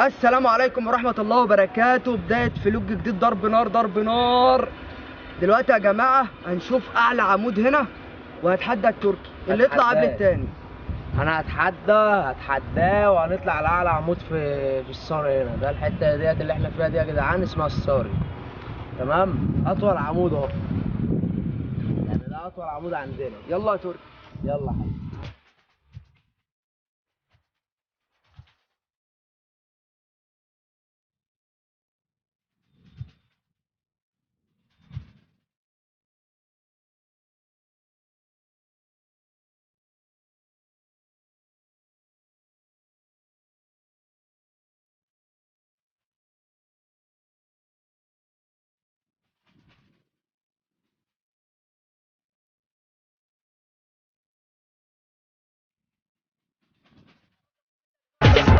السلام عليكم ورحمة الله وبركاته. بداية فلوج جديد، ضرب نار ضرب نار. دلوقتي يا جماعة هنشوف أعلى عمود هنا وهتحدى التركي اللي يطلع قبل التاني. انا هتحداه وهنطلع على اعلى عمود في الصاري هنا. ده الحته ديت اللي احنا فيها دي يا جدعان اسمها الصاري. تمام، اطول عمود اهو، يعني ده اطول عمود عندنا. يلا يا تركي، يلا حبيبي.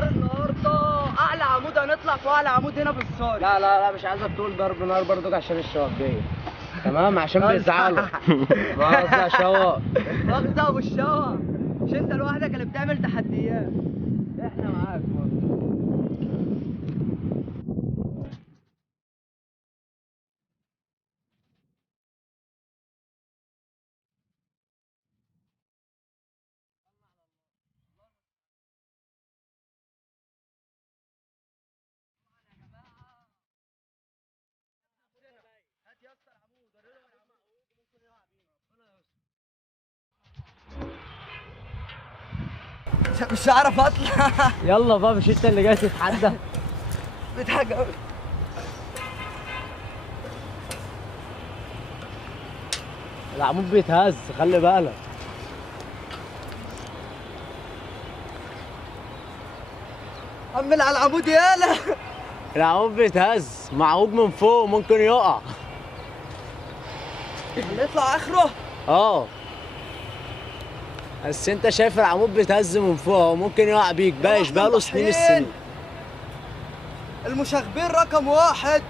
النهاردة أعلى عمود هنطلع فوق، أعلى عمود هنا في الصاري. لا مش عايزك تقول ضرب نار برضك عشان الشواكية. تمام، عشان بيزعلوا. مؤاخذة يا شوا. مؤاخذة يا أبو الشوا، مش أنت لوحدك اللي بتعمل تحديات. احنا معاك برضه. مش هعرف أطلع. يلا بقى، مش انت اللي جاي تتحدى؟ بتحاج أوي. العمود بيتهز، خلي بالك. حمل على العمود يالا. العمود بيتهز، معوج من فوق ممكن يقع. نطلع آخره. اه، بس انت شايف العمود بيتهز من فوق، هو ممكن يقع بيك. بقاله سنين السنين. المشاغبين رقم واحد.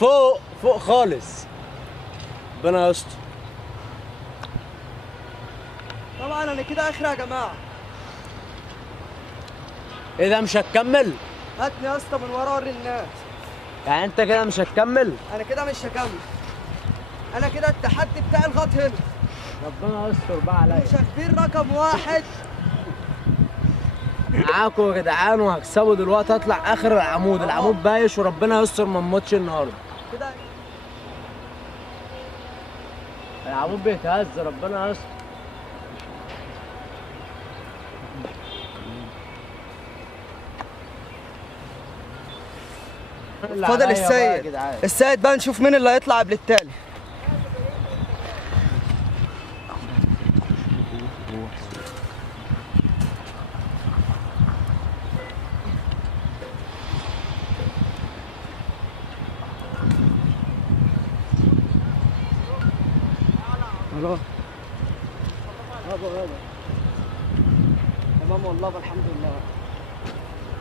فوق خالص. ربنا يستر. طبعا انا كده اخر يا جماعه. ايه ده، مش هتكمل؟ هاتني يا اسطى من ورا اوري الناس. يعني انت كده مش هتكمل؟ انا كده مش هكمل. انا كده التحدي بتاعي لغايه هنا. ربنا يستر بقى عليا. المشاغبين رقم واحد. معاكم يا جدعان، وهكسبوا دلوقتي. هطلع اخر العمود. العمود بايش وربنا يستر ما نموتش النهارده. كده العمود بيتهز، ربنا يستر. فاضل السيد. السيد بقى نشوف مين اللي هيطلع قبل التالي. خلاص. يابا تمام والله، الحمد لله.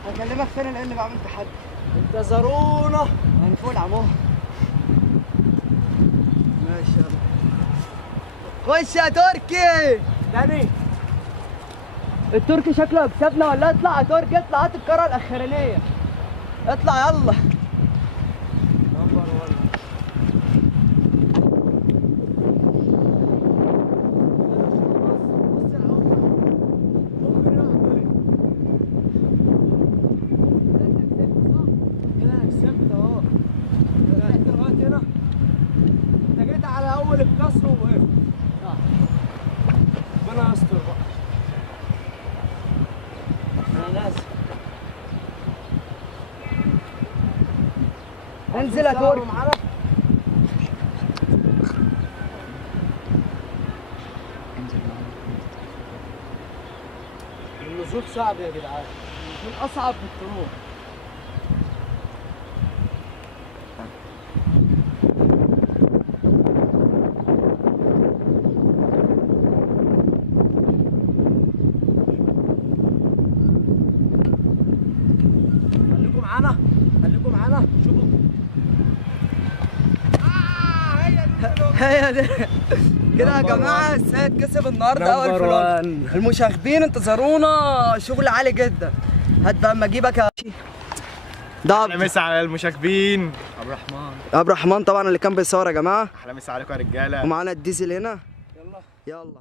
هكلمك ثاني لاني بعمل تحدي. انتظرونا. هنفول عمو. ماشي يلا. خش يا تركي. تاني. التركي شكله يكسبنا ولا اطلع يا تركي؟ اطلع، هات الكرة الأخرانية. اطلع يلا. نمبر 1. اول الكسر ووقف. ربنا يستر بقى. انا اسف. انزل يا تركي. النزول صعب يا جدعان، النزول اصعب من الطلوع. خليكم معانا شوفوا. هي دي كده يا جماعه. السيد كسب النهارده اول فلوج. المشاغبين انتظرونا، شغل عالي جدا. هات بقى اما اجيبك يا ده احلى مسا على المشاكبين. عبد الرحمن طبعا اللي كان بيصور يا جماعه. احلى مسا عليكم يا رجاله. ومعانا الديزل هنا. يلا